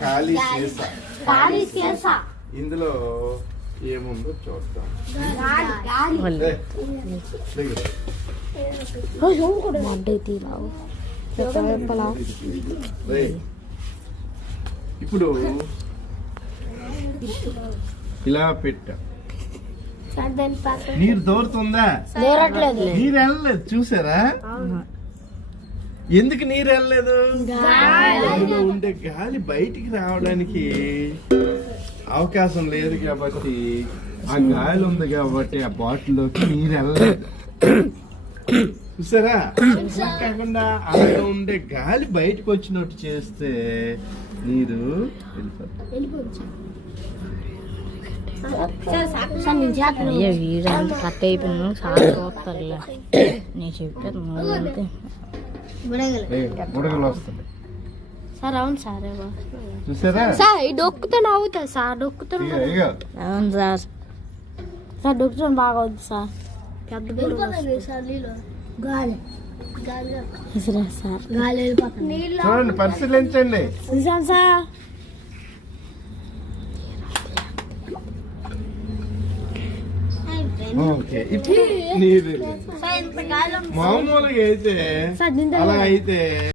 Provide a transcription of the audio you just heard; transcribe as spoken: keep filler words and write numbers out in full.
ఖాళీ సీసా. ఖాళీ సీసా. ఇందులో ఏముందో చూద్దాం. ఇప్పుడు ఇలా పెట్టా, నీరు దోరుతుందా? నీరు వెళ్ళలేదు, చూసారా? ఎందుకు నీరు వెళ్ళలేదు? అందులో ఉండే గాలి బయటికి రావడానికి అవకాశం లేదు కాబట్టి, ఆ గాలి ఉంది కాబట్టి ఆ బాటిల్లోకి నీరు వెళ్ళలేదు. చూసారా? కాకుండా అందులో ఉండే గాలి బయటకు వచ్చినట్టు చేస్తే నీరు వెళ్ళిపోతుంది. వీడంతా కట్ అయిపోయినా చాలా చూస్తారులే. నేను చెప్పాను బుడగలు వస్తుంది. సార్ అవును సార్. చూసారా? సార్ ఈ డొక్కుతాను అవుతుంది సార్, డొక్కుతాను. అవును సార్. సార్ డొక్కుతాను బాగా అవుతుంది సార్. పెద్ద సార్ చూడండి, పరిశీలించండి. చూసాను సార్. ఓకే, ఇప్పుడు నీరు మామూలుగా అయితే అలా అయితే